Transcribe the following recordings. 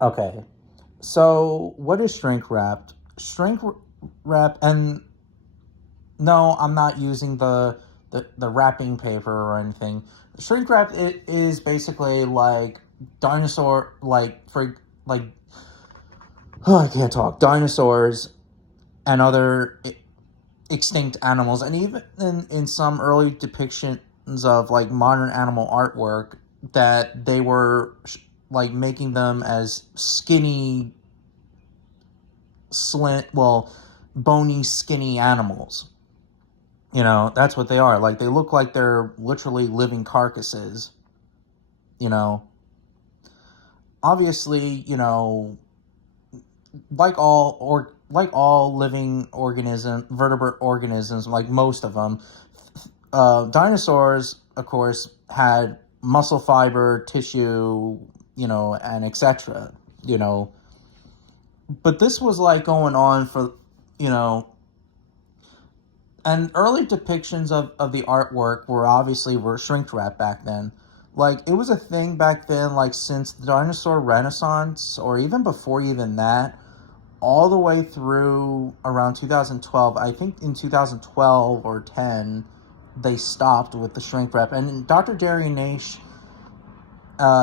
Okay. So, what is shrink wrapped? Shrink wrap, and no, I'm not using the wrapping paper or anything. Shrink wrap, it is basically like dinosaur, like for like oh, I can't talk. Dinosaurs and other extinct animals, and even in some early depictions of like modern animal artwork, that they were like making them as skinny, bony, skinny animals. That's what they are. Like, they look like they're literally living carcasses. You know, obviously, like all living vertebrate organisms, like most of them, dinosaurs, of course, had muscle fiber, tissue, and etc. You know, but this was like going on for, you know, and early depictions of the artwork were shrink wrap back then. Like, it was a thing back then, like since the dinosaur renaissance, or even before even that, all the way through around 2012. I think in 2012 or 10, they stopped with the shrink wrap. And Dr. Darian Naish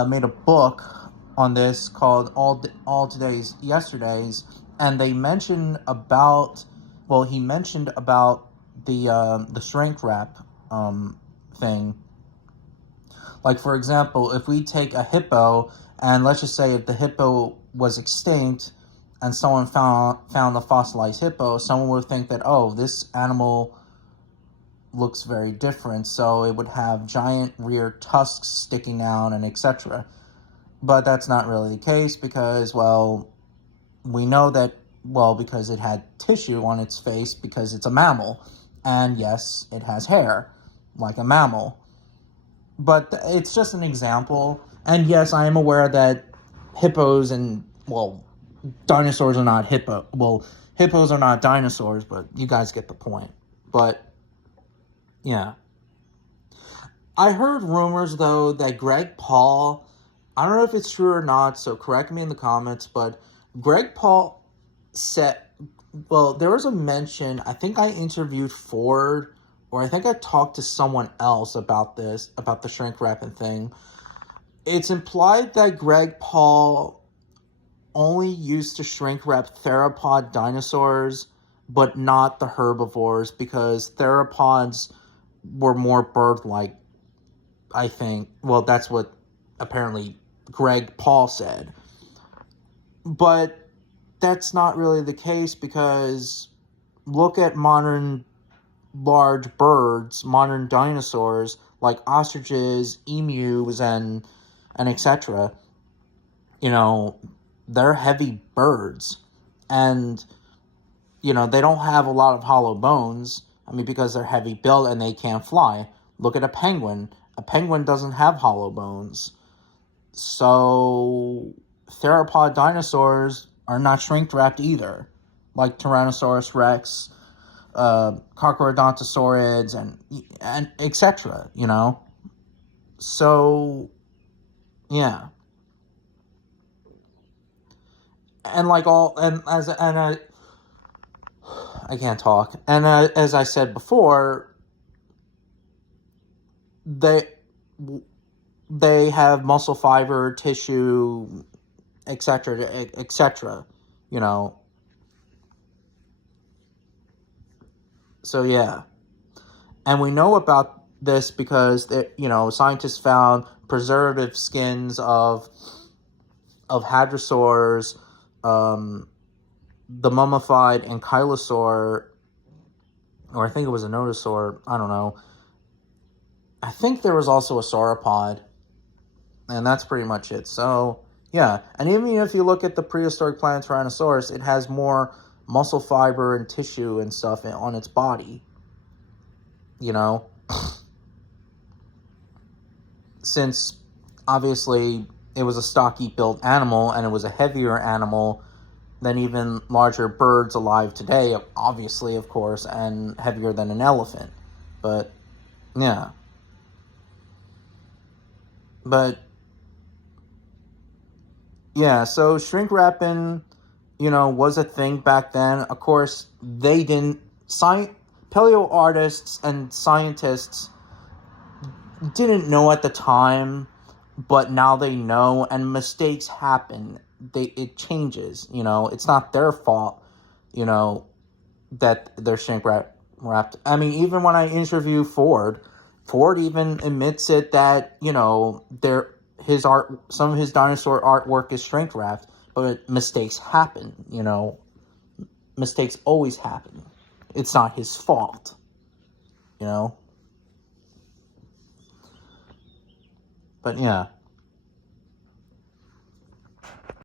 made a book on this called All Today's Yesterdays, and they mentioned about, he mentioned about the shrink wrap thing. Like, for example, if we take a hippo, and let's just say if the hippo was extinct, and someone found a fossilized hippo, someone would think that, oh, this animal looks very different, so it would have giant rear tusks sticking out and etc. But that's not really the case because, we know that, because it had tissue on its face because it's a mammal. And yes, it has hair, like a mammal. But it's just an example. And yes, I am aware that hippos and, dinosaurs are not hippos are not dinosaurs, but you guys get the point. But, yeah. I heard rumors, though, that Greg Paul, I don't know if it's true or not, so correct me in the comments, but Greg Paul said, there was a mention, I think I interviewed Ford, or I think I talked to someone else about this, about the shrink wrapping thing. It's implied that Greg Paul only used to shrink wrap theropod dinosaurs, but not the herbivores, because theropods were more bird-like, I think. Well, that's what apparently Greg Paul said. But that's not really the case, because look at modern large birds, modern dinosaurs, like ostriches, emus, and etc. They're heavy birds. And, they don't have a lot of hollow bones. I mean, because they're heavy built and they can't fly. Look at a penguin. A penguin doesn't have hollow bones. So, theropod dinosaurs are not shrink wrapped either. Like Tyrannosaurus Rex, Carcharodontosaurids, and etc. So, yeah. And like all, and as and I can't talk. And as I said before, they they have muscle fiber, tissue, etc., etc. You know. So yeah, and we know about this because scientists found preservative skins of hadrosaurs, the mummified ankylosaur, or I think it was a nodosaur. I don't know. I think there was also a sauropod, and that's pretty much it. So, yeah. And even if you look at the prehistoric plant Tyrannosaurus, it has more muscle fiber and tissue and stuff on its body. Since, obviously, it was a stocky built animal, and it was a heavier animal than even larger birds alive today, obviously, of course, and heavier than an elephant. But, yeah. But Yeah, so shrink wrapping, was a thing back then. Of course, they didn't. Paleo artists and scientists didn't know at the time, but now they know, and mistakes happen. It changes. It's not their fault. You know that they're wrapped. I mean, even when I interview Ford, Ford even admits it that his art, some of his dinosaur artwork is shrink wrapped, but mistakes happen. Mistakes always happen. It's not his fault. You know. But yeah.